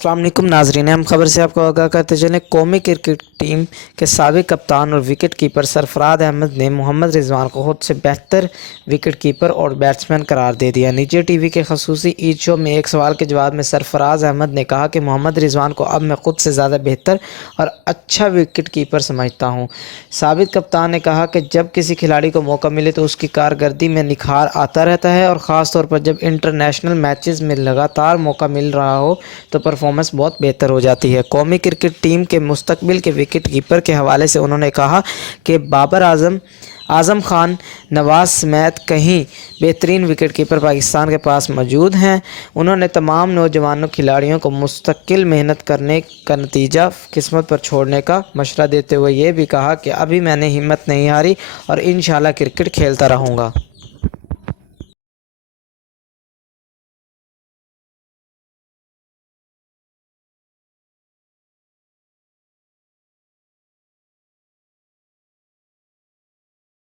अस्सलाम वालेकुम नाजरीन, हम खबर से आपको आगाह करते चलें। कौमी क्रिकेट टीम के साबिक कप्तान और विकेट कीपर सरफराज अहमद ने मोहम्मद रिजवान को खुद से बेहतर विकेट कीपर और बैट्समैन करार दे दिया। निजी टीवी के खसूसी ईद शो में एक सवाल के जवाब में सरफराज अहमद ने कहा कि मोहम्मद रिजवान को अब मैं खुद से ज़्यादा बेहतर और अच्छा विकेट कीपर समझता हूँ। साबिक कप्तान ने कहा कि जब किसी खिलाड़ी को मौका मिले तो उसकी कारकर्दगी में निखार आता रहता है और ख़ास तौर पर जब इंटरनेशनल मैचेस में लगातार मौका मिल रहा हो तो परफॉर्मेंस बहुत बेहतर हो जाती है। कौमी क्रिकेट टीम के मुस्तकबिल के विकेट कीपर के हवाले से उन्होंने कहा कि बाबर आज़म खान, नवाज समेत कई बेहतरीन विकेट कीपर पाकिस्तान के पास मौजूद हैं। उन्होंने तमाम नौजवानों खिलाड़ियों को मुस्तकिल मेहनत करने का नतीजा किस्मत पर छोड़ने का मशवरा देते हुए ये भी कहा कि अभी मैंने हिम्मत नहीं हारी और इंशाल्लाह क्रिकेट खेलता रहूँगा।